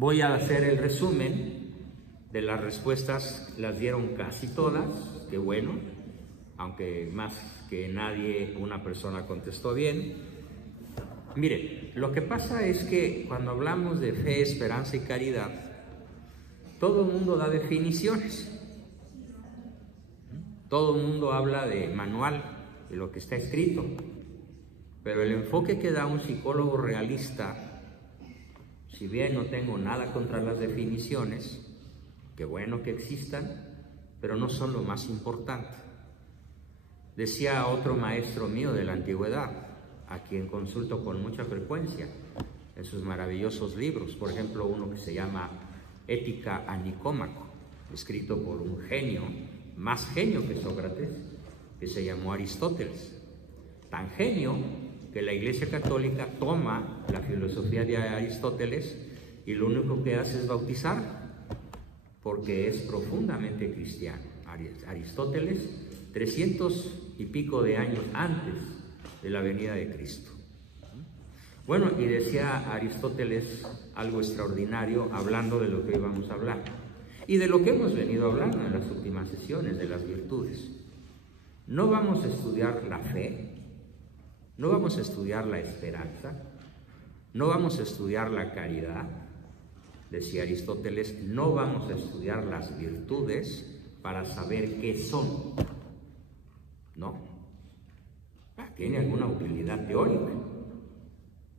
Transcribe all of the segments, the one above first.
voy a hacer el resumen de las respuestas. Las dieron casi todas, qué bueno, aunque más que nadie una persona contestó bien. Mire, lo que pasa es que cuando hablamos de fe, esperanza y caridad, todo el mundo da definiciones. Todo el mundo habla de manual, de lo que está escrito. Pero el enfoque que da un psicólogo realista, si bien no tengo nada contra las definiciones, qué bueno que existan, pero no son lo más importante. Decía otro maestro mío de la antigüedad, a quien consulto con mucha frecuencia en sus maravillosos libros, por ejemplo, uno que se llama Ética a Nicómaco, escrito por un genio, más genio que Sócrates, que se llamó Aristóteles. Tan genio que la Iglesia Católica toma la filosofía de Aristóteles y lo único que hace es bautizar, porque es profundamente cristiano. Aristóteles, 300 y pico de años antes de la venida de Cristo. Bueno, y decía Aristóteles algo extraordinario hablando de lo que hoy vamos a hablar y de lo que hemos venido hablando en las últimas sesiones, de las virtudes. No vamos a estudiar la fe, no vamos a estudiar la esperanza, no vamos a estudiar la caridad, decía Aristóteles, no vamos a estudiar las virtudes para saber qué son. No. Tiene alguna utilidad teórica.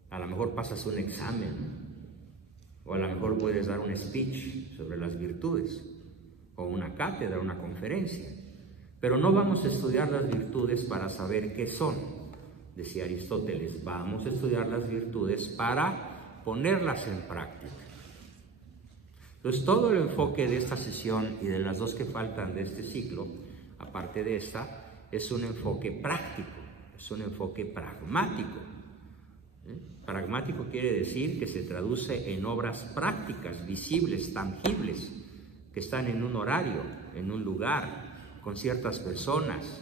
A lo mejor pasas un examen, o a lo mejor puedes dar un speech sobre las virtudes, o una cátedra, una conferencia. Pero no vamos a estudiar las virtudes para saber qué son. Decía Aristóteles, vamos a estudiar las virtudes para ponerlas en práctica. Entonces, todo el enfoque de esta sesión y de las dos que faltan de este ciclo, aparte de esta, es un enfoque práctico, es un enfoque pragmático. Pragmático quiere decir que se traduce en obras prácticas, visibles, tangibles, que están en un horario, en un lugar, con ciertas personas,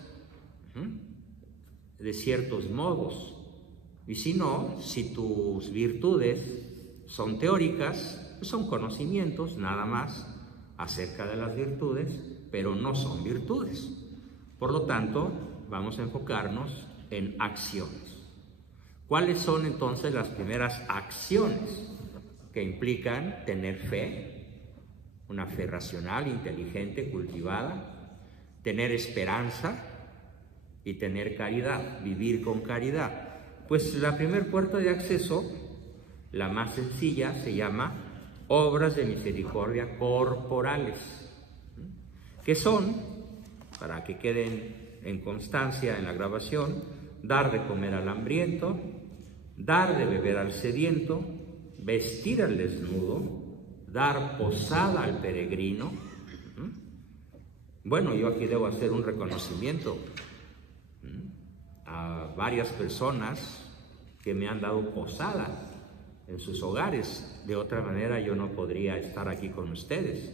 de ciertos modos. Y si no, si tus virtudes son teóricas, son conocimientos nada más acerca de las virtudes, pero no son virtudes. Por lo tanto, vamos a enfocarnos en acciones. ¿Cuáles son entonces las primeras acciones que implican tener fe? Una fe racional, inteligente, cultivada, tener esperanza y tener caridad, vivir con caridad. Pues la primera puerta de acceso, la más sencilla, se llama obras de misericordia corporales, que son, para que queden en constancia en la grabación, dar de comer al hambriento, dar de beber al sediento, vestir al desnudo, dar posada al peregrino. Bueno, yo aquí debo hacer un reconocimiento a varias personas que me han dado posada en sus hogares. De otra manera yo no podría estar aquí con ustedes.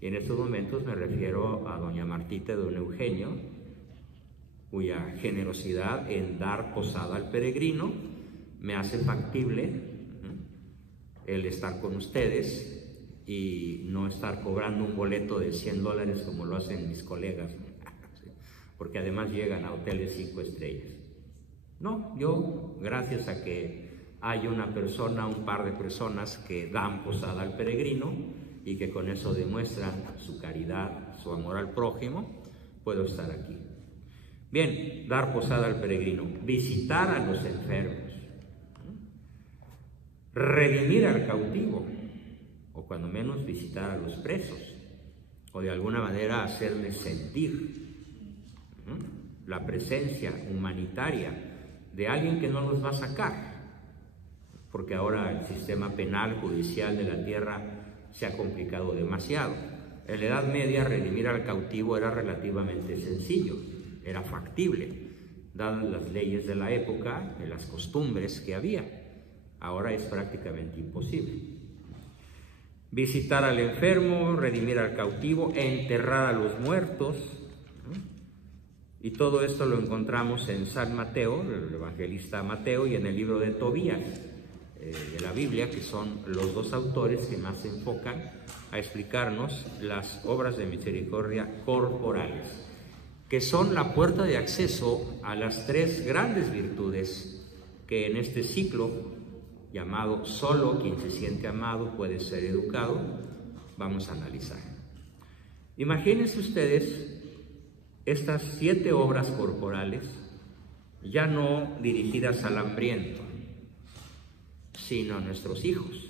Y en estos momentos me refiero a doña Martita y don Eugenio, cuya generosidad en dar posada al peregrino me hace factible el estar con ustedes y no estar cobrando un boleto de $100 como lo hacen mis colegas, porque además llegan a hoteles 5 estrellas. No, yo, gracias a que hay una persona, un par de personas que dan posada al peregrino y que con eso demuestran su caridad, su amor al prójimo, puedo estar aquí. Bien, dar posada al peregrino, visitar a los enfermos, redimir al cautivo, o cuando menos visitar a los presos, o de alguna manera hacerles sentir la presencia humanitaria de alguien que no los va a sacar, porque ahora el sistema penal judicial de la tierra se ha complicado demasiado. En la Edad Media, redimir al cautivo era relativamente sencillo, era factible, dadas las leyes de la época y las costumbres que había. Ahora es prácticamente imposible. Visitar al enfermo, redimir al cautivo, enterrar a los muertos. Y todo esto lo encontramos en San Mateo, el evangelista Mateo, y en el libro de Tobías, de la Biblia, que son los dos autores que más se enfocan a explicarnos las obras de misericordia corporales, que son la puerta de acceso a las tres grandes virtudes que en este ciclo llamado Solo quien se siente amado puede ser educado, vamos a analizar. Imagínense ustedes estas 7 obras corporales ya no dirigidas al hambriento, sino a nuestros hijos.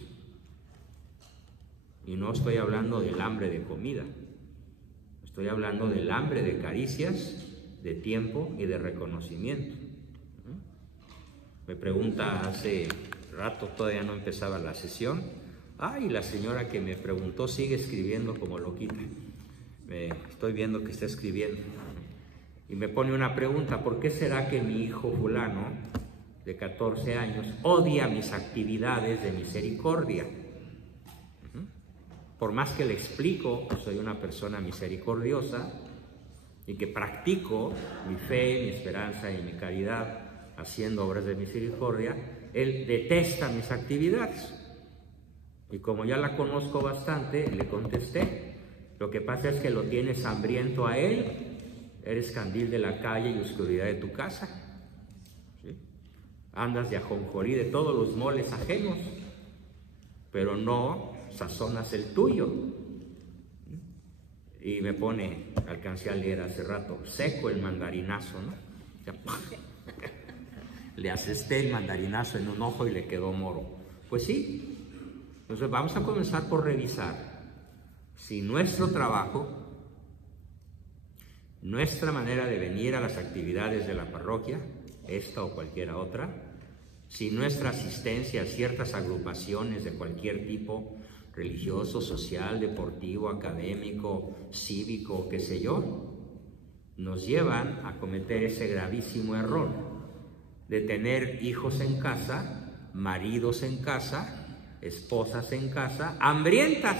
Y no estoy hablando del hambre de comida, estoy hablando del hambre de caricias, de tiempo y de reconocimiento. Me pregunta hace rato, todavía no empezaba la sesión, ay, la señora que me preguntó sigue escribiendo como loquita. Estoy viendo que está escribiendo. Y me pone una pregunta, ¿por qué será que mi hijo fulano, de 14 años, odia mis actividades de misericordia? Por más que le explico que soy una persona misericordiosa y que practico mi fe, mi esperanza y mi caridad haciendo obras de misericordia, él detesta mis actividades. Y como ya la conozco bastante, le contesté, lo que pasa es que lo tienes hambriento a él, eres candil de la calle y oscuridad de tu casa. ¿Sí? Andas de ajonjolí de todos los moles ajenos, pero no sazonas el tuyo. Y me pone, alcancé a leer hace rato, seco el mandarinazo, ¿no? Le asesté el mandarinazo en un ojo y le quedó moro. Pues sí. Entonces vamos a comenzar por revisar si nuestro trabajo, nuestra manera de venir a las actividades de la parroquia, esta o cualquiera otra, si nuestra asistencia a ciertas agrupaciones de cualquier tipo, religioso, social, deportivo, académico, cívico, qué sé yo, nos llevan a cometer ese gravísimo error de tener hijos en casa, maridos en casa, esposas en casa, hambrientas.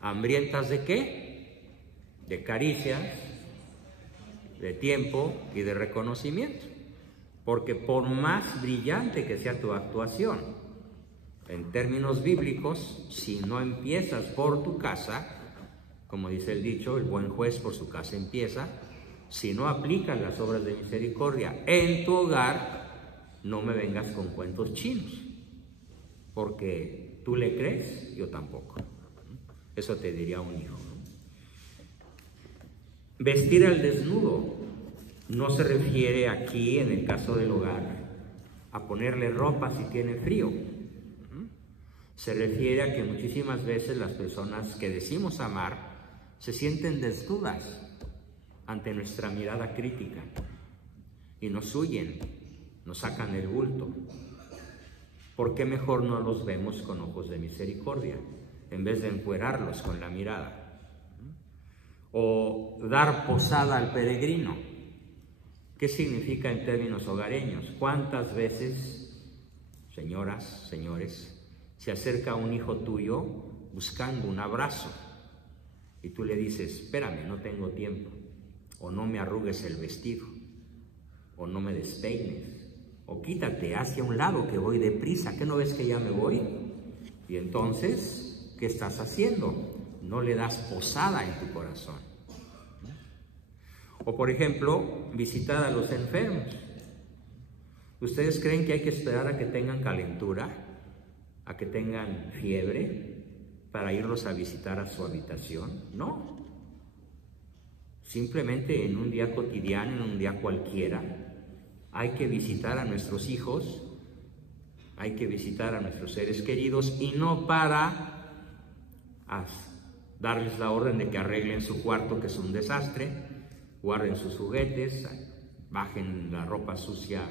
¿Hambrientas de qué? De caricias, de tiempo y de reconocimiento. Porque por más brillante que sea tu actuación, en términos bíblicos, si no empiezas por tu casa, como dice el dicho, el buen juez por su casa empieza, si no aplicas las obras de misericordia en tu hogar, no me vengas con cuentos chinos, porque tú le crees, yo tampoco. Eso te diría un hijo, ¿no? Vestir al desnudo no se refiere aquí, en el caso del hogar, a ponerle ropa si tiene frío. Se refiere a que muchísimas veces las personas que decimos amar se sienten desnudas ante nuestra mirada crítica y nos huyen, nos sacan el bulto. ¿Por qué mejor no los vemos con ojos de misericordia en vez de encuerarlos con la mirada? O dar posada al peregrino. ¿Qué significa en términos hogareños? ¿Cuántas veces, señoras, señores, se acerca un hijo tuyo buscando un abrazo y tú le dices, espérame, no tengo tiempo, o no me arrugues el vestido, o no me despeines, o quítate hacia un lado que voy deprisa, ¿qué no ves que ya me voy? Y entonces, ¿qué estás haciendo? No le das posada en tu corazón. O por ejemplo, visitar a los enfermos. ¿Ustedes creen que hay que esperar a que tengan calentura, a que tengan fiebre, para irlos a visitar a su habitación? No. Simplemente en un día cotidiano, en un día cualquiera, hay que visitar a nuestros hijos, hay que visitar a nuestros seres queridos, y no para darles la orden de que arreglen su cuarto, que es un desastre, guarden sus juguetes, bajen la ropa sucia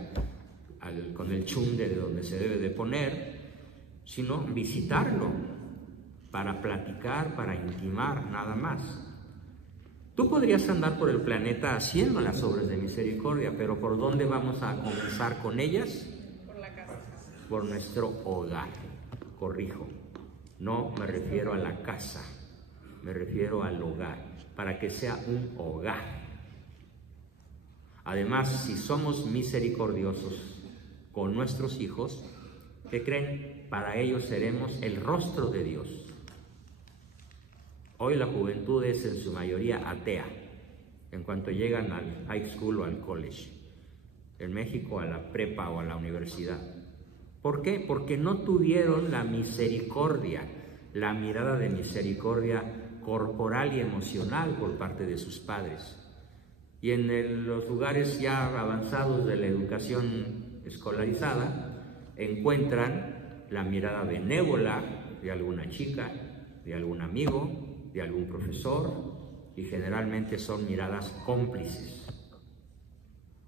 con el chunde de donde se debe de poner, sino visitarlo para platicar, para intimar, nada más. Tú podrías andar por el planeta haciendo las obras de misericordia, pero ¿por dónde vamos a comenzar con ellas? Por la casa. Por nuestro hogar. Corrijo, no me refiero a la casa, me refiero al hogar, para que sea un hogar. Además, si somos misericordiosos, con nuestros hijos, ¿qué creen? Para ellos seremos el rostro de Dios. Hoy la juventud es en su mayoría atea, en cuanto llegan al high school o al college. En México a la prepa o a la universidad. ¿Por qué? Porque no tuvieron la misericordia, la mirada de misericordia corporal y emocional por parte de sus padres. Y en los lugares ya avanzados de la educación escolarizada, encuentran la mirada benévola de alguna chica, de algún amigo, de algún profesor, y generalmente son miradas cómplices.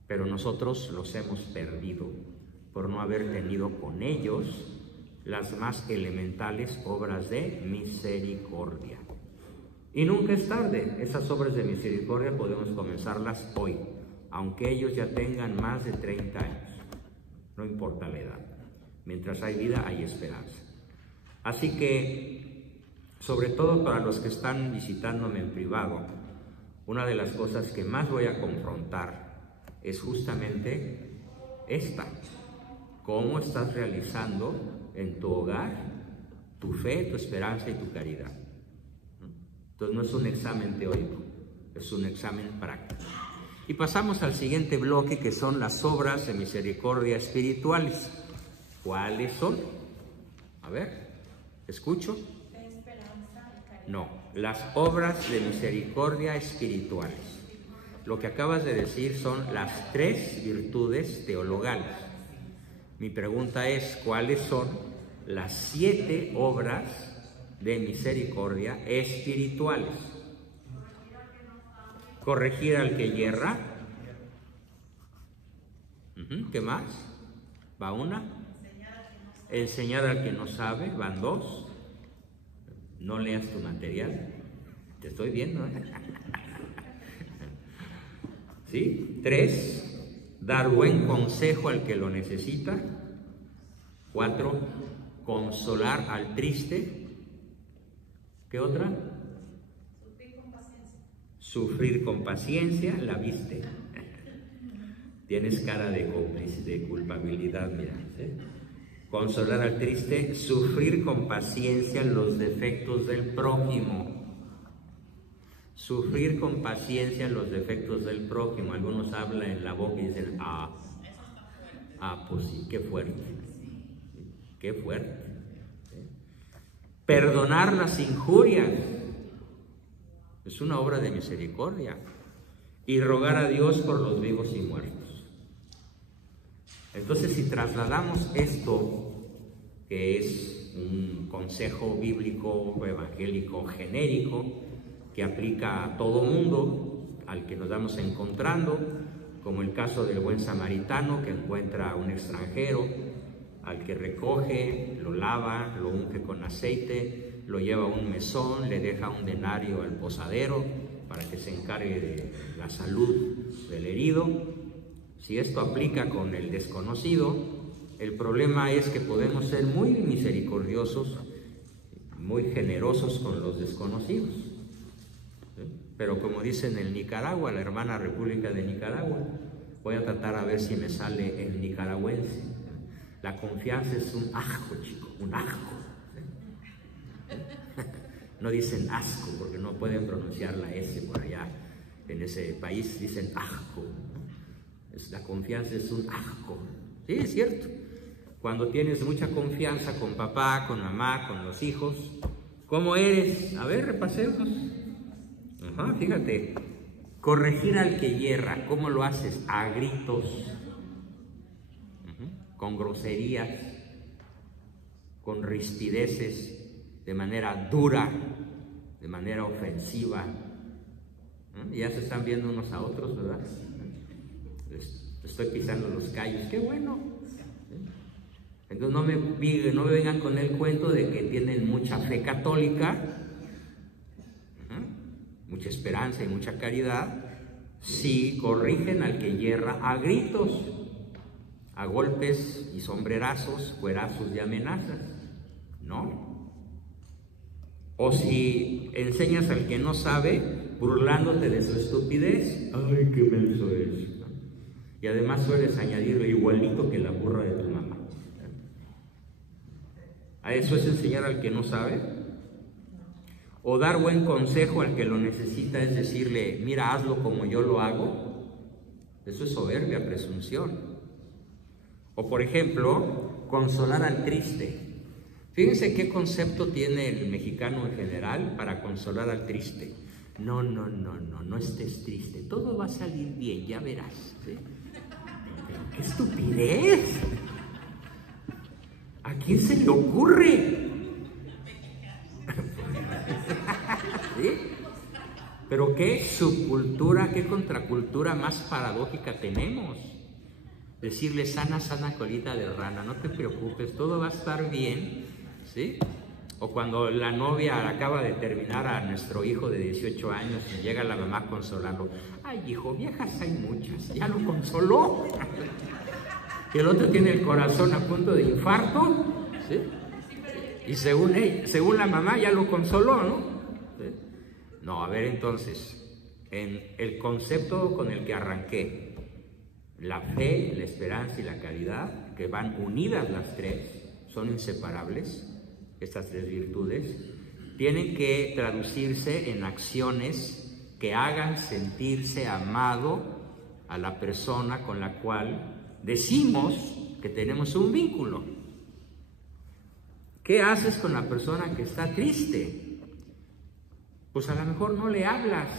Pero nosotros los hemos perdido por no haber tenido con ellos las más elementales obras de misericordia. Y nunca es tarde, esas obras de misericordia podemos comenzarlas hoy, aunque ellos ya tengan más de 30 años, no importa la edad. Mientras hay vida, hay esperanza. Así que, sobre todo para los que están visitándome en privado, una de las cosas que más voy a confrontar es justamente esta. ¿Cómo estás realizando en tu hogar tu fe, tu esperanza y tu caridad? Entonces no es un examen teórico, es un examen práctico. Y pasamos al siguiente bloque, que son las obras de misericordia espirituales. ¿Cuáles son? A ver, ¿escucho? No, las obras de misericordia espirituales. Lo que acabas de decir son las 3 virtudes teologales. Mi pregunta es, ¿cuáles son las 7 obras de misericordia espirituales? Corregir al que yerra. ¿Qué más? ¿Va una? Enseñar al que no sabe. Van 2. No leas tu material. Te estoy viendo, ¿eh? ¿Sí? 3. Dar buen consejo al que lo necesita. 4. Consolar al triste. ¿Qué otra? Sufrir con paciencia. Sufrir con paciencia. La viste. Tienes cara de cómplice, de culpabilidad, mira. ¿Sí? Consolar al triste. Sufrir con paciencia los defectos del prójimo. Sufrir con paciencia los defectos del prójimo. Algunos hablan en la boca y dicen, pues sí, qué fuerte. Qué fuerte. Perdonar las injurias. Es una obra de misericordia. Y rogar a Dios por los vivos y muertos. Entonces, si trasladamos esto, que es un consejo bíblico evangélico genérico, que aplica a todo mundo, al que nos vamos encontrando, como el caso del buen samaritano que encuentra a un extranjero, al que recoge, lo lava, lo unge con aceite, lo lleva a un mesón, le deja un denario al posadero para que se encargue de la salud del herido. Si esto aplica con el desconocido, el problema es que podemos ser muy misericordiosos, muy generosos con los desconocidos. Pero como dicen en Nicaragua, la hermana República de Nicaragua, voy a tratar a ver si me sale el nicaragüense. La confianza es un asco, chico, un asco. No dicen asco porque no pueden pronunciar la S por allá. En ese país dicen asco. La confianza es un asco. Sí, es cierto. Cuando tienes mucha confianza con papá, con mamá, con los hijos, ¿cómo eres? A ver, repasemos. Fíjate, corregir al que yerra, ¿cómo lo haces? A gritos, con groserías, con rispideces, de manera dura, de manera ofensiva. Ya se están viendo unos a otros, ¿verdad? Estoy pisando los callos, qué bueno. Entonces no me vengan con el cuento de que tienen mucha fe católica, mucha esperanza y mucha caridad, si corrigen al que yerra a gritos, a golpes y sombrerazos, cuerazos y amenazas. No. O si enseñas al que no sabe, burlándote de su estupidez. ¡Ay, qué menso es! Y además sueles añadirle igualito que la burra de tu mamá. ¿A eso es enseñar al que no sabe? O dar buen consejo al que lo necesita, es decirle, mira, hazlo como yo lo hago. Eso es soberbia, presunción. O por ejemplo, consolar al triste. Fíjense qué concepto tiene el mexicano en general para consolar al triste. No estés triste, todo va a salir bien, ya verás. ¿Sí? ¡Qué estupidez! ¿A quién se le ocurre? ¿Sí? Pero qué subcultura, qué contracultura más paradójica tenemos. Decirle sana colita de rana, no te preocupes, todo va a estar bien, ¿sí? O cuando la novia acaba de terminar a nuestro hijo de 18 años y llega la mamá a consolarlo. Ay, hijo, viejas hay muchas, ya lo consoló. Que el otro tiene el corazón a punto de infarto, ¿sí? Y según la mamá ya lo consoló, ¿no? ¿Sí? No, a ver entonces, en el concepto con el que arranqué, la fe, la esperanza y la caridad, que van unidas las tres, son inseparables, estas tres virtudes, tienen que traducirse en acciones que hagan sentirse amado a la persona con la cual decimos que tenemos un vínculo. ¿Qué haces con la persona que está triste? Pues a lo mejor no le hablas,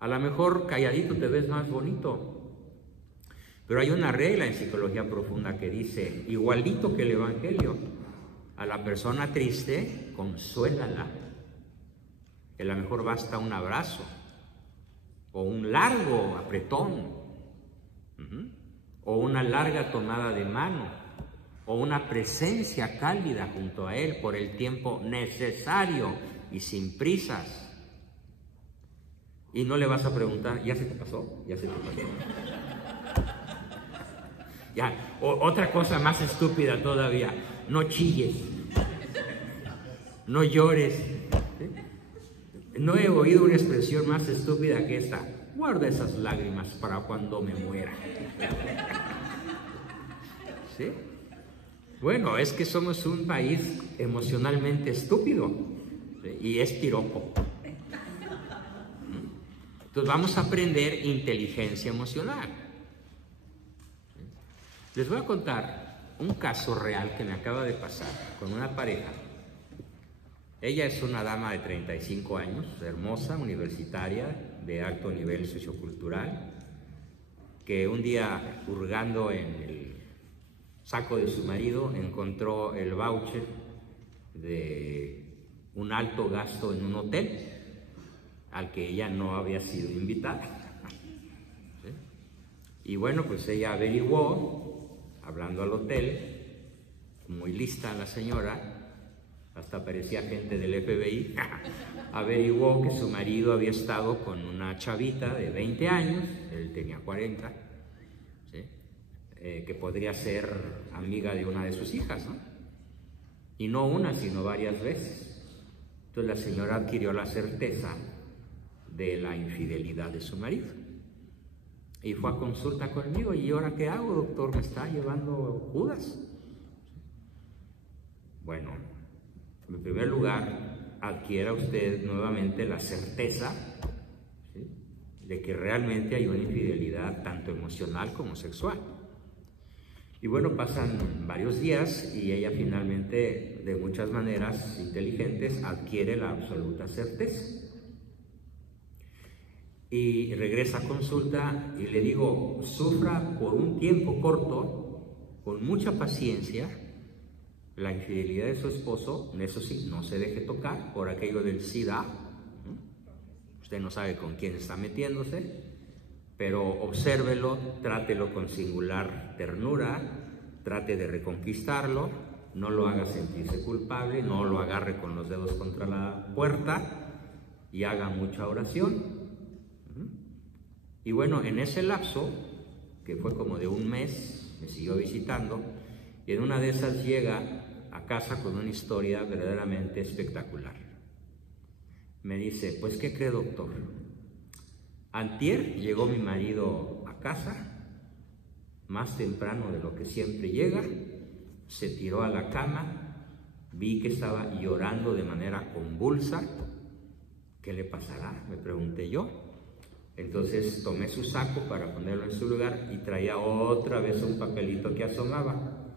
a lo mejor calladito te ves más bonito. Pero hay una regla en psicología profunda que dice, igualito que el Evangelio, a la persona triste, consuélala. Que a lo mejor basta un abrazo, o un largo apretón, o una larga tomada de mano, o una presencia cálida junto a él por el tiempo necesario y sin prisas. Y no le vas a preguntar, ¿ya se te pasó? ¿Ya se te pasó? Ya, otra cosa más estúpida todavía, no chilles, no llores. ¿Sí? No he oído una expresión más estúpida que esta, guarda esas lágrimas para cuando me muera. ¿Sí? Bueno, es que somos un país emocionalmente estúpido, ¿sí? Y es piropo. Entonces vamos a aprender inteligencia emocional. Les voy a contar un caso real que me acaba de pasar con una pareja. Ella es una dama de 35 años, hermosa, universitaria, de alto nivel sociocultural, que un día, hurgando en el saco de su marido, encontró el voucher de un alto gasto en un hotel al que ella no había sido invitada. ¿Sí? Y bueno, pues ella averiguó, hablando al hotel, muy lista la señora, hasta parecía gente del FBI, averiguó que su marido había estado con una chavita de 20 años, él tenía 40, ¿sí? Que podría ser amiga de una de sus hijas, ¿no? Y no una, sino varias veces. Entonces la señora adquirió la certeza de la infidelidad de su marido. Y fue a consulta conmigo, ¿y ahora qué hago, doctor? ¿Me está llevando Judas? Bueno, en primer lugar, adquiera usted nuevamente la certeza, ¿sí?, de que realmente hay una infidelidad tanto emocional como sexual. Y bueno, pasan varios días y ella finalmente, de muchas maneras inteligentes, adquiere la absoluta certeza. Y regresa a consulta y le digo, sufra por un tiempo corto, con mucha paciencia, la infidelidad de su esposo. Eso sí, no se deje tocar por aquello del SIDA. Usted no sabe con quién está metiéndose, pero obsérvelo, trátelo con singular ternura, trate de reconquistarlo, no lo haga sentirse culpable, no lo agarre con los dedos contra la puerta y haga mucha oración. Y bueno, en ese lapso, que fue como de un mes, me siguió visitando, y en una de esas llega a casa con una historia verdaderamente espectacular. Me dice, pues, ¿qué cree, doctor? Antier llegó mi marido a casa más temprano de lo que siempre llega, se tiró a la cama, vi que estaba llorando de manera convulsa. ¿Qué le pasará?, me pregunté yo. Entonces tomé su saco para ponerlo en su lugar y traía otra vez un papelito que asomaba.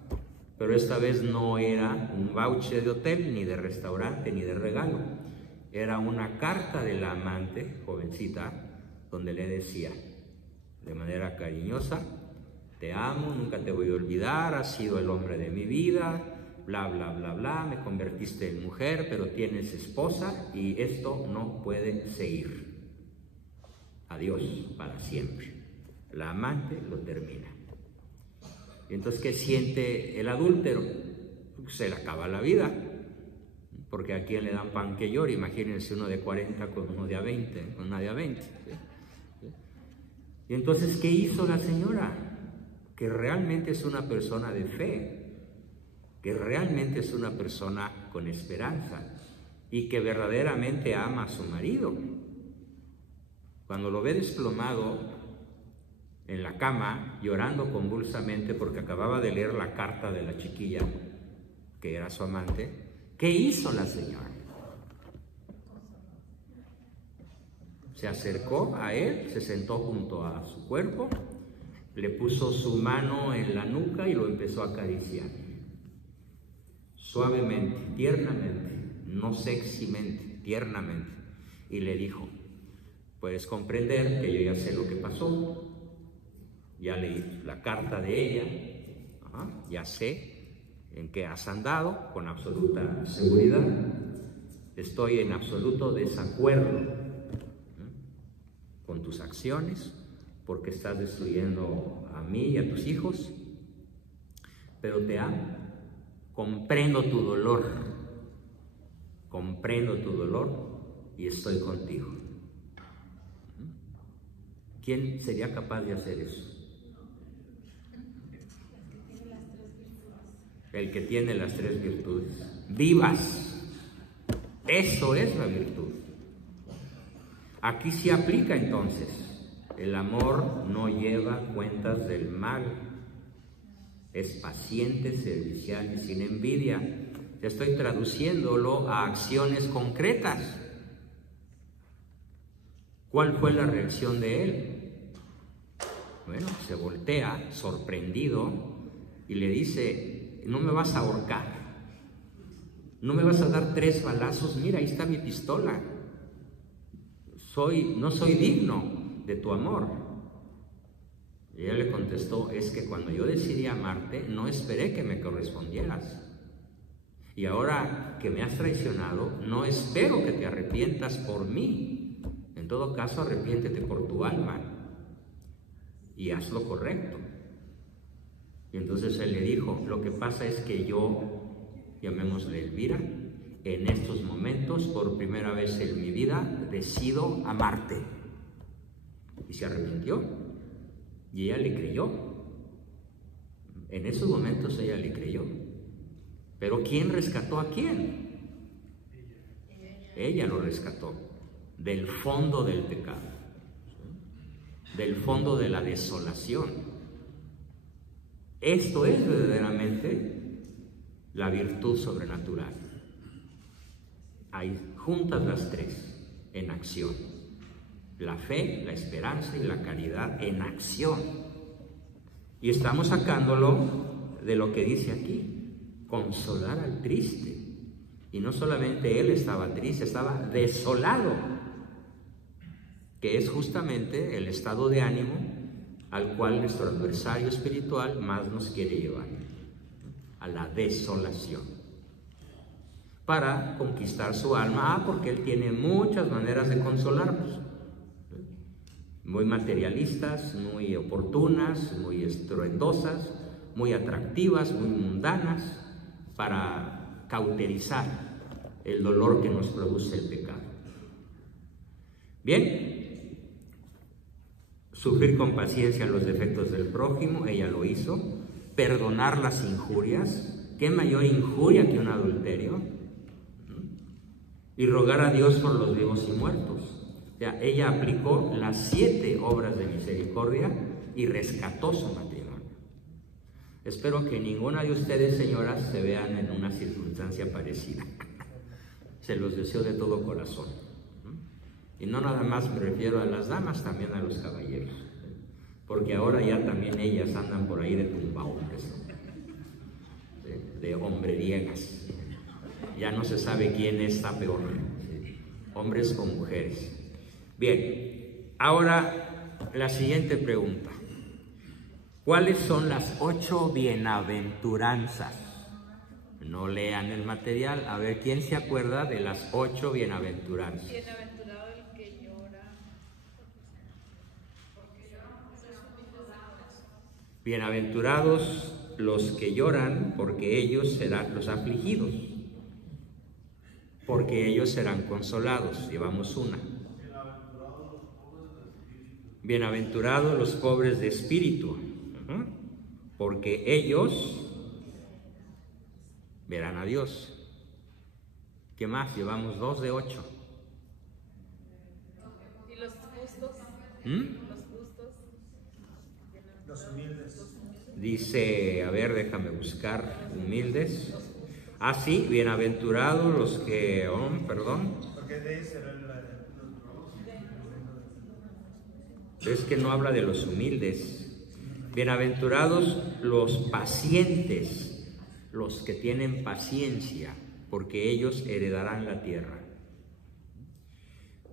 Pero esta vez no era un voucher de hotel, ni de restaurante, ni de regalo. Era una carta de la amante, jovencita, donde le decía, de manera cariñosa: te amo, nunca te voy a olvidar, has sido el hombre de mi vida, bla, bla, bla, bla, me convertiste en mujer, pero tienes esposa y esto no puede seguir. Adiós para siempre. La amante lo termina. Y entonces, ¿qué siente el adúltero? Se le acaba la vida, porque a quien le dan pan que llore. Imagínense uno de 40 con uno de a 20, con una de a 20. ¿Sí? Y entonces, ¿qué hizo la señora? Que realmente es una persona de fe, que realmente es una persona con esperanza y que verdaderamente ama a su marido. Cuando lo ve desplomado en la cama, llorando convulsamente porque acababa de leer la carta de la chiquilla, que era su amante, ¿qué hizo la señora? Se acercó a él, se sentó junto a su cuerpo, le puso su mano en la nuca y lo empezó a acariciar. Suavemente, tiernamente, no sexymente, tiernamente. Y le dijo: puedes comprender que yo ya sé lo que pasó, ya leí la carta de ella, ya sé en qué has andado con absoluta seguridad, estoy en absoluto desacuerdo con tus acciones, porque estás destruyendo a mí y a tus hijos, pero te amo, comprendo tu dolor y estoy contigo. ¿Quién sería capaz de hacer eso? El que tiene las tres virtudes vivas. Eso es la virtud. Aquí se aplica entonces: el amor no lleva cuentas del mal, es paciente, servicial y sin envidia. Estoy traduciéndolo a acciones concretas. ¿Cuál fue la reacción de él? Bueno, se voltea sorprendido y le dice: no me vas a ahorcar, no me vas a dar 3 balazos, mira, ahí está mi pistola, no soy digno de tu amor. Y ella le contestó: es que cuando yo decidí amarte, no esperé que me correspondieras. Y ahora que me has traicionado, no espero que te arrepientas por mí. En todo caso, arrepiéntete por tu alma y haz lo correcto. Y entonces él le dijo: lo que pasa es que yo, llamémosle Elvira, en estos momentos, por primera vez en mi vida, decido amarte. Y se arrepintió. Y ella le creyó. En esos momentos ella le creyó. Pero ¿quién rescató a quién? Ella lo rescató del fondo del pecado, del fondo de la desolación. Esto es verdaderamente la virtud sobrenatural. Hay juntas las tres en acción: la fe, la esperanza y la caridad en acción. Y estamos sacándolo de lo que dice aquí: consolar al triste. Y no solamente él estaba triste, estaba desolado, que es justamente el estado de ánimo al cual nuestro adversario espiritual más nos quiere llevar, a la desolación, para conquistar su alma. Porque él tiene muchas maneras de consolarnos, muy materialistas, muy oportunas, muy estruendosas, muy atractivas, muy mundanas, para cauterizar el dolor que nos produce el pecado. Bien, sufrir con paciencia los defectos del prójimo, ella lo hizo. Perdonar las injurias, ¿qué mayor injuria que un adulterio? Y rogar a Dios por los vivos y muertos. O sea, ella aplicó las 7 obras de misericordia y rescató su matrimonio. Espero que ninguna de ustedes, señoras, se vean en una circunstancia parecida. Se los deseo de todo corazón. Y no nada más me refiero a las damas, también a los caballeros. Porque ahora ya también ellas andan por ahí de tumbahombres, de hombreriegas. Ya no se sabe quién está peor, hombres o mujeres. Bien, ahora la siguiente pregunta. ¿Cuáles son las 8 bienaventuranzas? No lean el material. A ver, ¿quién se acuerda de las 8 bienaventuranzas? Bienaventurado el que llora. Bienaventurados los que lloran, porque ellos serán los afligidos, porque ellos serán consolados. Llevamos una. Bienaventurados los pobres de espíritu, porque ellos verán a Dios. ¿Qué más? Llevamos 2 de 8. Y los justos. Los humildes. Dice, a ver, déjame buscar, humildes. Ah, sí, bienaventurados los que, Porque de ahí será es que no habla de los humildes. Bienaventurados los pacientes, los que tienen paciencia, porque ellos heredarán la tierra.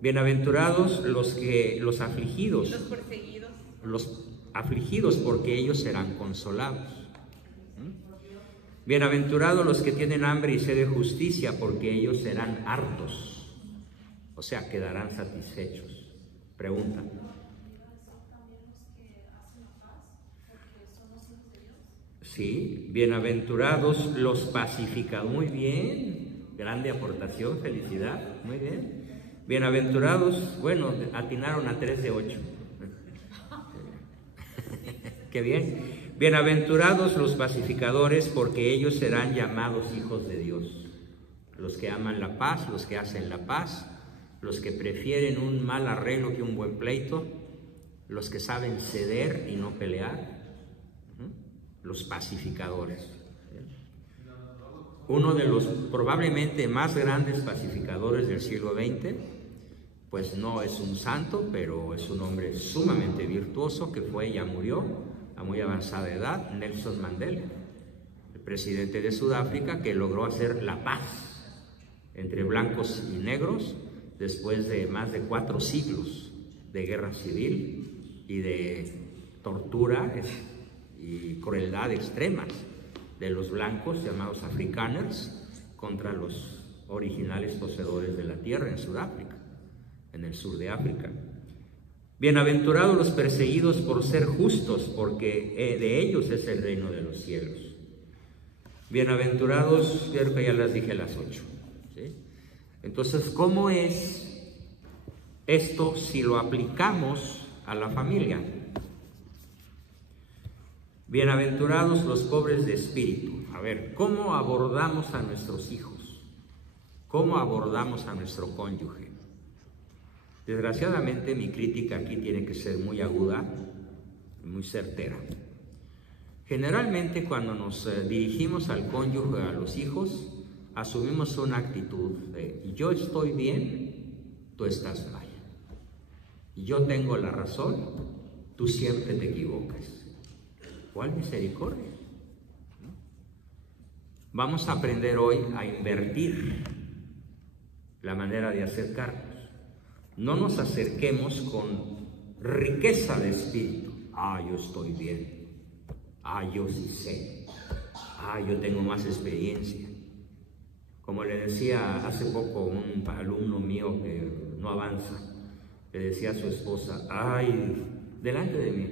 Bienaventurados los afligidos, Los perseguidos. los afligidos, porque ellos serán consolados. Bienaventurados los que tienen hambre y sed de justicia, porque ellos serán hartos, o sea, quedarán satisfechos. Pregunta. Sí, bienaventurados los pacificadores. Muy bien, grande aportación, felicidad, muy bien. Bienaventurados, bueno, atinaron a 3 de 8. Qué bien. Bienaventurados los pacificadores, porque ellos serán llamados hijos de Dios. Los que aman la paz, los que hacen la paz, los que prefieren un mal arreglo que un buen pleito, los que saben ceder y no pelear. Los pacificadores. Uno de los probablemente más grandes pacificadores del siglo XX, pues no es un santo, pero es un hombre sumamente virtuoso que ya murió a muy avanzada edad, Nelson Mandela, el presidente de Sudáfrica, que logró hacer la paz entre blancos y negros después de más de 4 siglos de guerra civil y de tortura y crueldad extremas de los blancos llamados afrikaners contra los originales poseedores de la tierra en Sudáfrica, en el sur de África. Bienaventurados los perseguidos por ser justos, porque de ellos es el reino de los cielos. Bienaventurados, creo que ya las dije las 8. ¿Sí? Entonces, ¿cómo es esto si lo aplicamos a la familia? Bienaventurados los pobres de espíritu. A ver, ¿cómo abordamos a nuestros hijos? ¿Cómo abordamos a nuestro cónyuge? Desgraciadamente, mi crítica aquí tiene que ser muy aguda, muy certera. Generalmente, cuando nos dirigimos al cónyuge, a los hijos, asumimos una actitud de yo estoy bien, tú estás mal. Yo tengo la razón, tú siempre te equivocas. ¿Cuál misericordia? Vamos a aprender hoy a invertir la manera de acercarnos. No nos acerquemos con riqueza de espíritu. Yo estoy bien. Yo sí sé. Yo tengo más experiencia. Como le decía hace poco un alumno mío que no avanza, le decía a su esposa, delante de mí,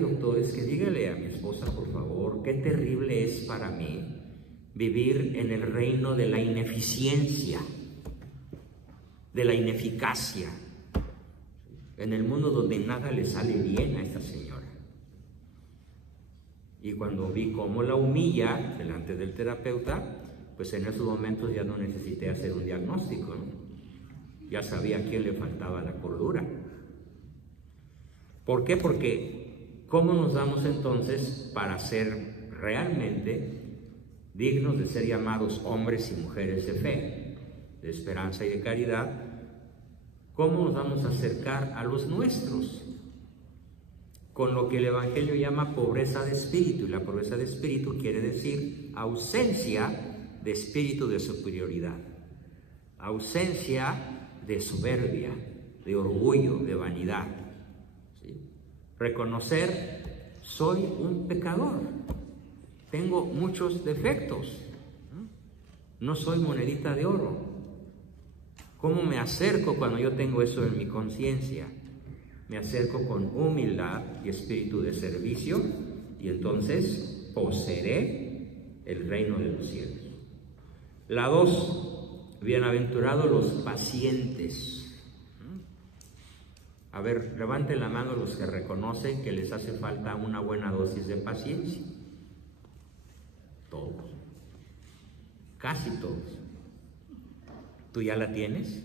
doctor, es que dígale a mi esposa, por favor, qué terrible es para mí vivir en el reino de la ineficiencia, de la ineficacia, en el mundo donde nada le sale bien a esta señora. Y cuando vi cómo la humilla delante del terapeuta, pues en esos momentos ya no necesité hacer un diagnóstico, ¿no? Ya sabía a quién le faltaba la cordura. ¿Por qué? Porque ¿cómo nos damos entonces para ser realmente dignos de ser llamados hombres y mujeres de fe, de esperanza y de caridad, ¿cómo nos vamos a acercar a los nuestros? Con lo que el Evangelio llama pobreza de espíritu, y la pobreza de espíritu quiere decir ausencia de espíritu de superioridad, ausencia de soberbia, de orgullo, de vanidad. ¿Sí? Reconocer, soy un pecador, tengo muchos defectos, no soy monedita de oro. ¿Cómo me acerco cuando yo tengo eso en mi conciencia? Me acerco con humildad y espíritu de servicio, y entonces poseeré el reino de los cielos. La 2, bienaventurados los pacientes. A ver, levanten la mano los que reconocen que les hace falta una buena dosis de paciencia. Todos, casi todos. ¿Tú ya la tienes?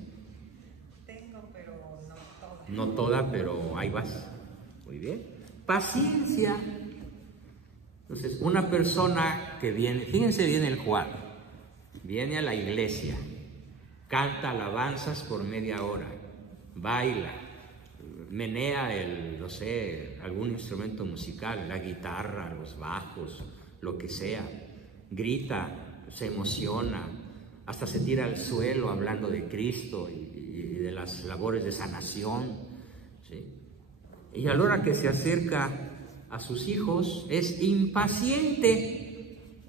No toda, pero ahí vas. Muy bien. Paciencia. Entonces, una persona que viene, fíjense bien el cuadro, viene a la iglesia, canta alabanzas por media hora, baila, menea no sé, algún instrumento musical, la guitarra, los bajos, lo que sea, grita, se emociona, hasta se tira al suelo hablando de Cristo y de las labores de sanación, ¿sí? Y a la hora que se acerca a sus hijos es impaciente.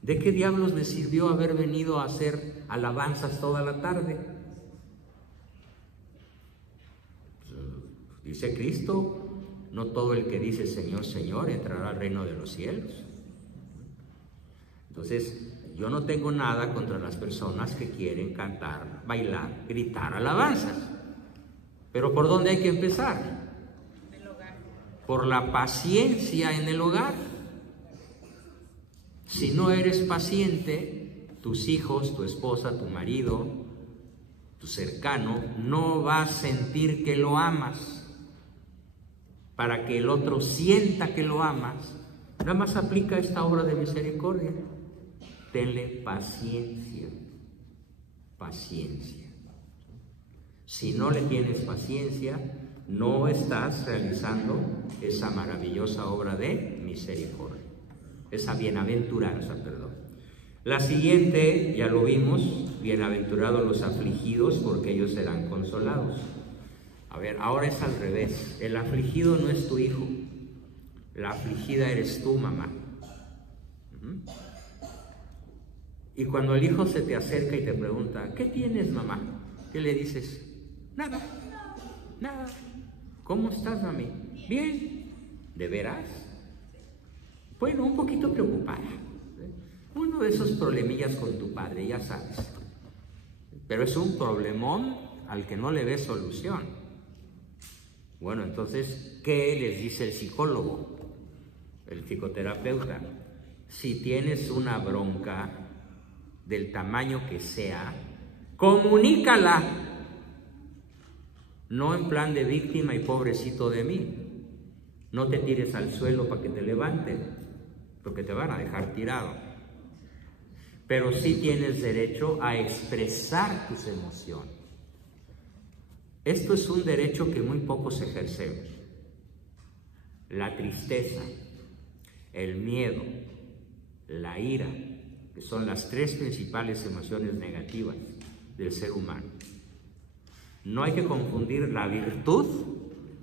¿De qué diablos le sirvió haber venido a hacer alabanzas toda la tarde? Dice Cristo, no todo el que dice Señor, Señor entrará al reino de los cielos. Entonces, yo no tengo nada contra las personas que quieren cantar, bailar, gritar alabanzas. Pero ¿por dónde hay que empezar? El hogar. Por la paciencia en el hogar. Si no eres paciente, tus hijos, tu esposa, tu marido, tu cercano, no va a sentir que lo amas. Para que el otro sienta que lo amas, nada más aplica esta obra de misericordia. Tenle paciencia, paciencia. Si no le tienes paciencia, no estás realizando esa maravillosa obra de misericordia, esa bienaventuranza, perdón. La siguiente, ya lo vimos, bienaventurados los afligidos, porque ellos serán consolados. A ver, ahora es al revés. El afligido no es tu hijo, la afligida eres tú, mamá. Y cuando el hijo se te acerca y te pregunta, ¿qué tienes, mamá? ¿Qué le dices? Nada, nada. ¿Cómo estás, mami? Bien. ¿De veras? Bueno, un poquito preocupada. Uno de esos problemillas con tu padre, ya sabes. Pero es un problemón al que no le ves solución. Bueno, entonces, ¿qué les dice el psicólogo? El psicoterapeuta. Si tienes una bronca del tamaño que sea, comunícala. No en plan de víctima y pobrecito de mí. No te tires al suelo para que te levanten, porque te van a dejar tirado. Pero sí tienes derecho a expresar tus emociones. Esto es un derecho que muy pocos ejercemos. La tristeza, el miedo, la ira, que son las 3 principales emociones negativas del ser humano. No hay que confundir la virtud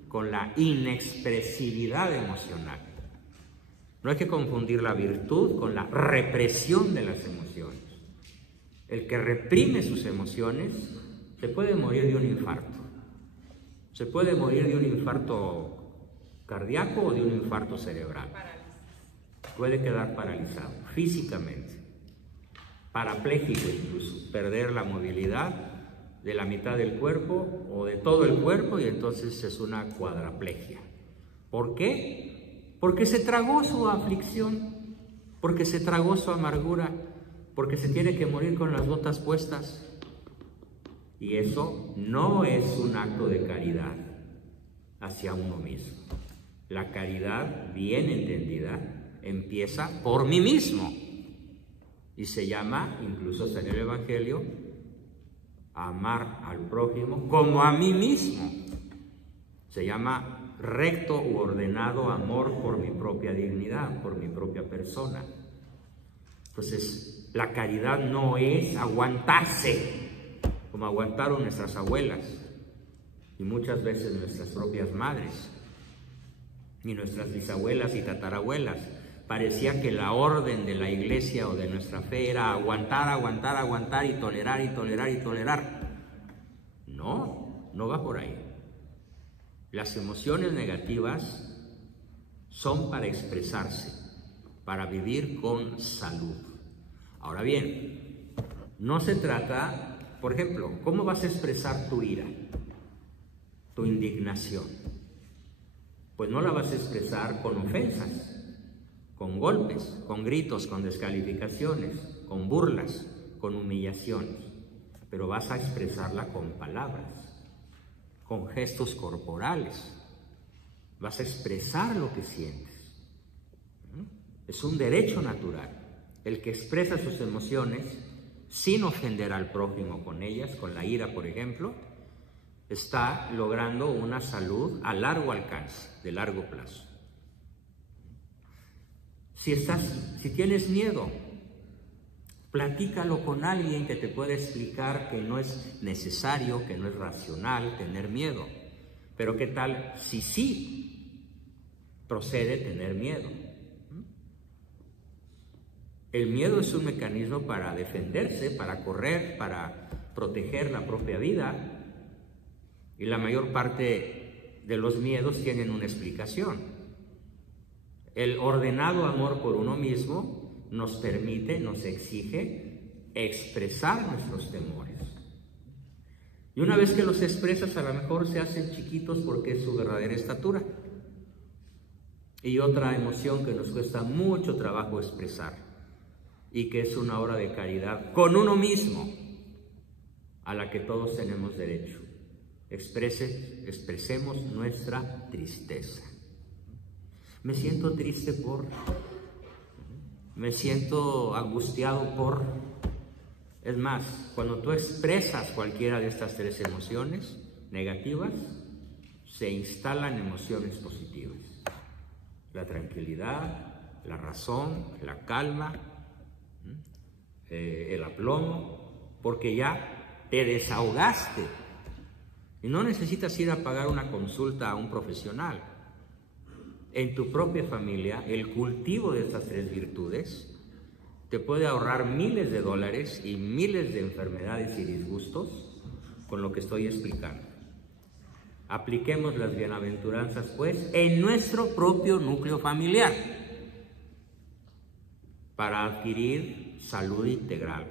con la inexpresividad emocional. No hay que confundir la virtud con la represión de las emociones. El que reprime sus emociones se puede morir de un infarto. Se puede morir de un infarto cardíaco o de un infarto cerebral. Puede quedar paralizado físicamente, parapléjico incluso, perder la movilidad de la mitad del cuerpo o de todo el cuerpo, y entonces es una cuadraplegia. ¿Por qué? Porque se tragó su aflicción, porque se tragó su amargura, porque se tiene que morir con las botas puestas. Y eso no es un acto de caridad hacia uno mismo. La caridad bien entendida empieza por mí mismo. Y se llama, incluso está en el Evangelio, amar al prójimo como a mí mismo. Se llama recto u ordenado amor por mi propia dignidad, por mi propia persona. Entonces, la caridad no es aguantarse, como aguantaron nuestras abuelas y muchas veces nuestras propias madres y nuestras bisabuelas y tatarabuelas. Parecía que la orden de la iglesia o de nuestra fe era aguantar, aguantar, aguantar y tolerar y tolerar y tolerar. No, no va por ahí. Las emociones negativas son para expresarse, para vivir con salud. Ahora bien, no se trata, por ejemplo, ¿cómo vas a expresar tu ira, tu indignación? Pues no la vas a expresar con ofensas, con golpes, con gritos, con descalificaciones, con burlas, con humillaciones, pero vas a expresarla con palabras, con gestos corporales. Vas a expresar lo que sientes. Es un derecho natural. El que expresa sus emociones sin ofender al prójimo con ellas, con la ira, por ejemplo, está logrando una salud a largo alcance, de largo plazo. Si tienes miedo, platícalo con alguien que te pueda explicar que no es necesario, que no es racional tener miedo. Pero ¿qué tal si sí procede tener miedo? El miedo es un mecanismo para defenderse, para correr, para proteger la propia vida. Y la mayor parte de los miedos tienen una explicación. El ordenado amor por uno mismo nos permite, nos exige expresar nuestros temores. Y una vez que los expresas, a lo mejor se hacen chiquitos porque es su verdadera estatura. Y otra emoción que nos cuesta mucho trabajo expresar y que es una obra de caridad con uno mismo, a la que todos tenemos derecho. Expresemos nuestra tristeza. Me siento triste por, me siento angustiado por. Es más, cuando tú expresas cualquiera de estas tres emociones negativas, se instalan emociones positivas. La tranquilidad, la razón, la calma, el aplomo, porque ya te desahogaste y no necesitas ir a pagar una consulta a un profesional. En tu propia familia, el cultivo de estas tres virtudes te puede ahorrar miles de dólares y miles de enfermedades y disgustos con lo que estoy explicando. Apliquemos las bienaventuranzas, pues, en nuestro propio núcleo familiar para adquirir salud integral.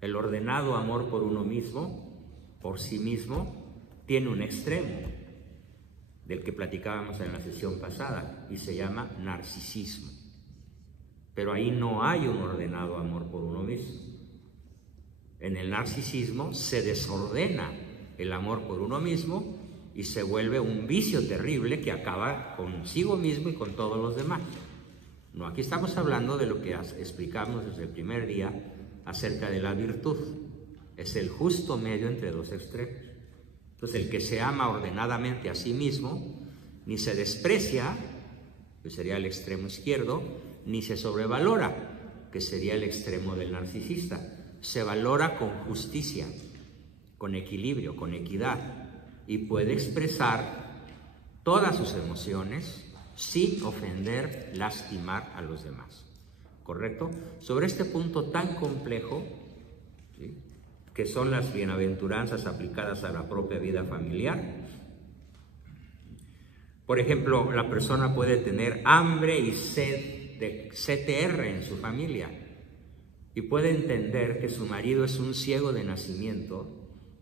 El ordenado amor por uno mismo, por sí mismo, tiene un extremo del que platicábamos en la sesión pasada y se llama narcisismo. Pero ahí no hay un ordenado amor por uno mismo. En el narcisismo se desordena el amor por uno mismo y se vuelve un vicio terrible que acaba consigo mismo y con todos los demás. No, aquí estamos hablando de lo que explicamos desde el primer día acerca de la virtud. Es el justo medio entre dos extremos. Entonces, el que se ama ordenadamente a sí mismo, ni se desprecia, que sería el extremo izquierdo, ni se sobrevalora, que sería el extremo del narcisista. Se valora con justicia, con equilibrio, con equidad, y puede expresar todas sus emociones sin ofender, lastimar a los demás. ¿Correcto? Sobre este punto tan complejo, ¿sí?, que son las bienaventuranzas aplicadas a la propia vida familiar. Por ejemplo, la persona puede tener hambre y sed de CTR en su familia y puede entender que su marido es un ciego de nacimiento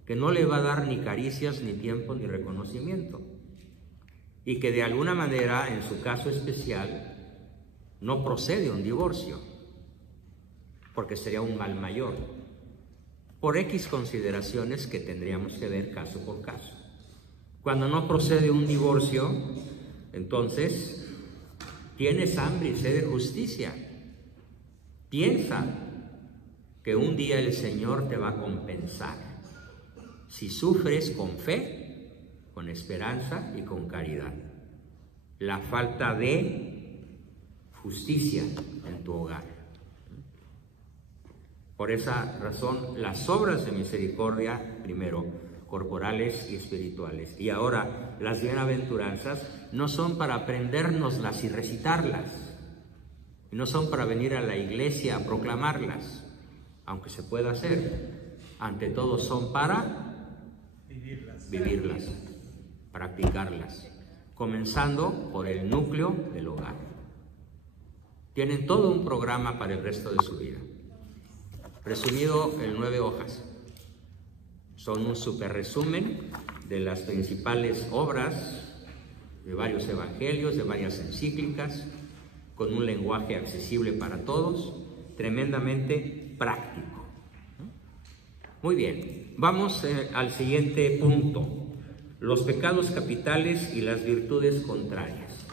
que no le va a dar ni caricias, ni tiempo, ni reconocimiento, y que de alguna manera, en su caso especial, no procede un divorcio, porque sería un mal mayor, por X consideraciones que tendríamos que ver caso por caso. Cuando no procede un divorcio, entonces tienes hambre y sed de justicia. Piensa que un día el Señor te va a compensar si sufres con fe, con esperanza y con caridad la falta de justicia en tu hogar. Por esa razón, las obras de misericordia, primero, corporales y espirituales, y ahora las bienaventuranzas, no son para aprendérnoslas y recitarlas, y no son para venir a la iglesia a proclamarlas, aunque se pueda hacer. Ante todo son para vivirlas, practicarlas, comenzando por el núcleo del hogar. Tienen todo un programa para el resto de su vida, resumido en 9 hojas. Son un super resumen de las principales obras de varios evangelios, de varias encíclicas, con un lenguaje accesible para todos, tremendamente práctico. Muy bien, vamos al siguiente punto: los pecados capitales y las virtudes contrarias.